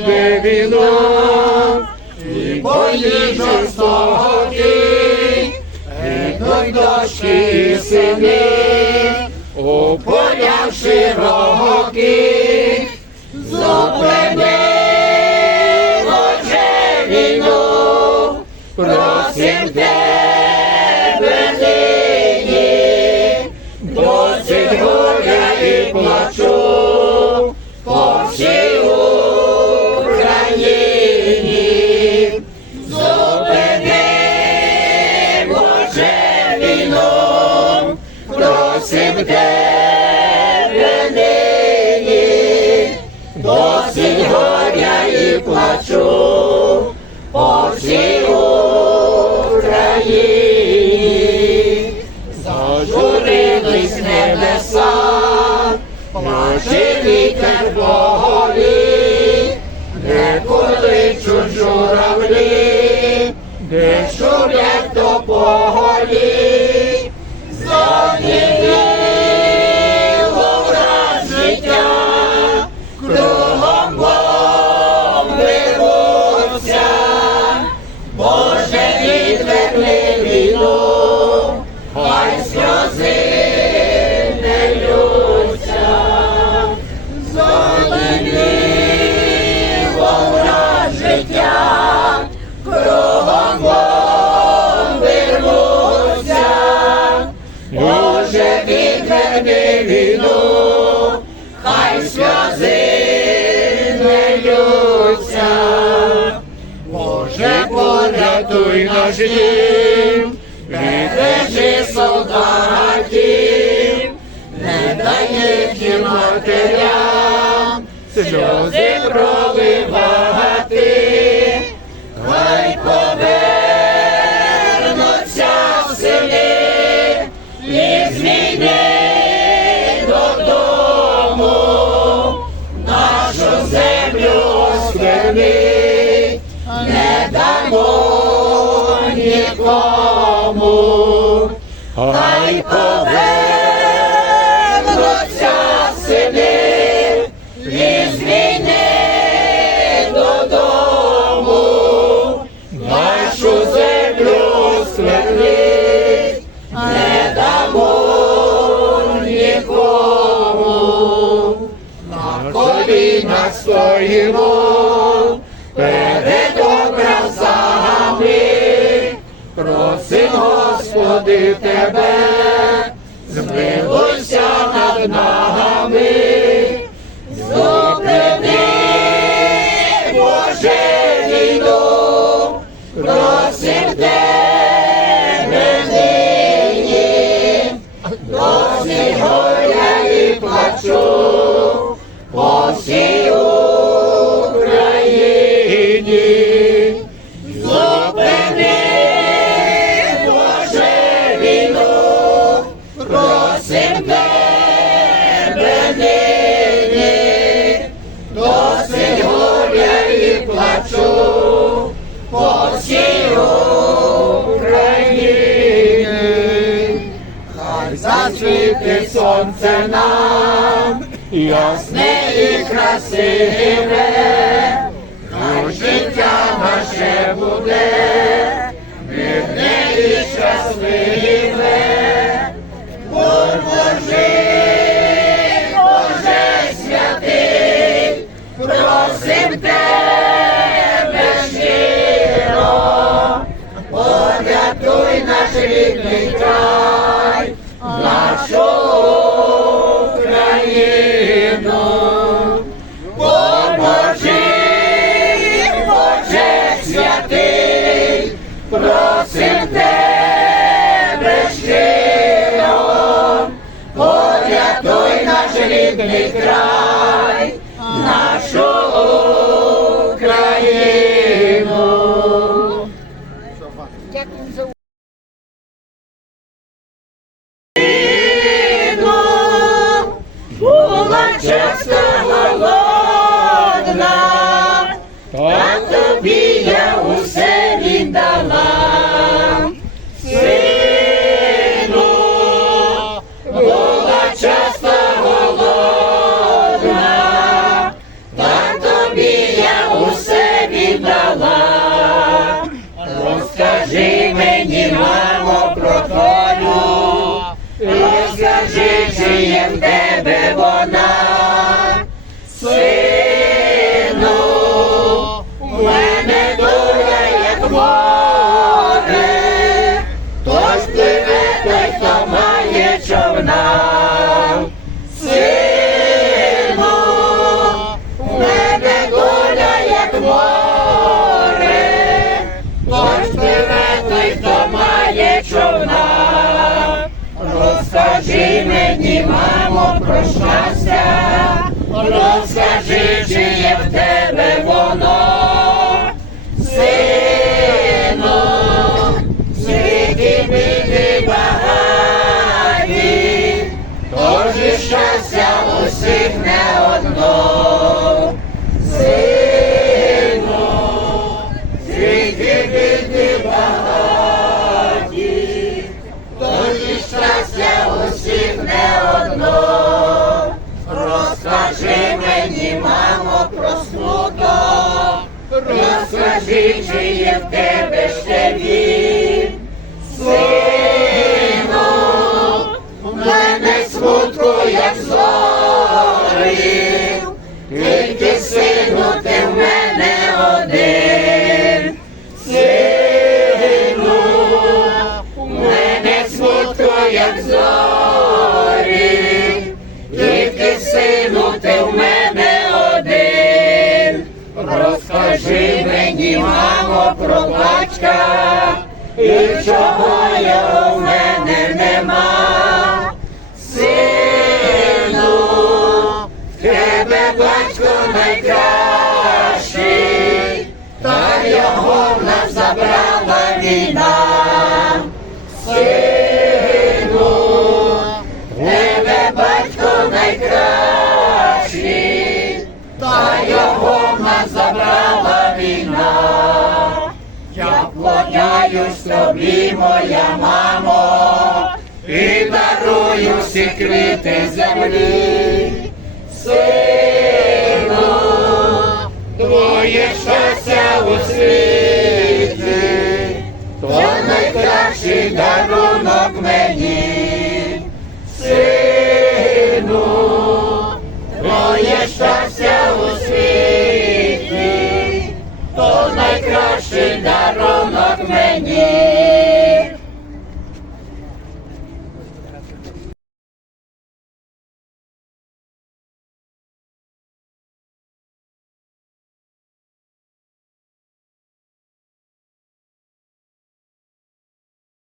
Де війна, і бої жорстокі, гинуть дочки і сини, у полях широких, зупини, Боже, війну, просим тебе нині, досить плаче вітер богові, де коли журавлі, де шумлять тополі, задивило порятуй наш дім, бережи солдатів, не дай їхнім матерям сльози проливати, хай повернуться в селі і з війни додому, нашу землю не дамо нікому, хай повернуться сини із війни додому, нашу землю сквернить, не дамо нікому, на колінах стоїмо тебе, змилуйся над нами, зупини, Боже, війну, просим тебе нині, досить горя і плачу, по всій Україні. Засвітить сонце нам, ясне і красиве, рідний край, нашу Україну. Була часто голодна, та тобі я усе мені, мамо, про долю, розкажи, чи є в тебе вона, сину, у мене доля, як море, Розкажи мені, мамо, про щастя, розкажи, чи є в тебе воно, сину, світі біди багаті, тож і щастя усіх не одно. Сину, світі біди є в тебе ще він. Сину, у мене смутку, як зорів, тільки сину, ти в мене один. Сину, у мене смутку, як зорі, тільки сину, ти в мене один. Розкажи мені, мамо, про батька, і чого його в мене нема. Сину, тебе батько найкращий, та його в нас забрала війна. Сину, тебе батько найкращий, вклоняюсь тобі, моя мамо, і дарую всі квіти землі. Сину, твоє щастя у світі, то найкращий дарунок мені. Сину, твоє щастя найкращий дарунок мені.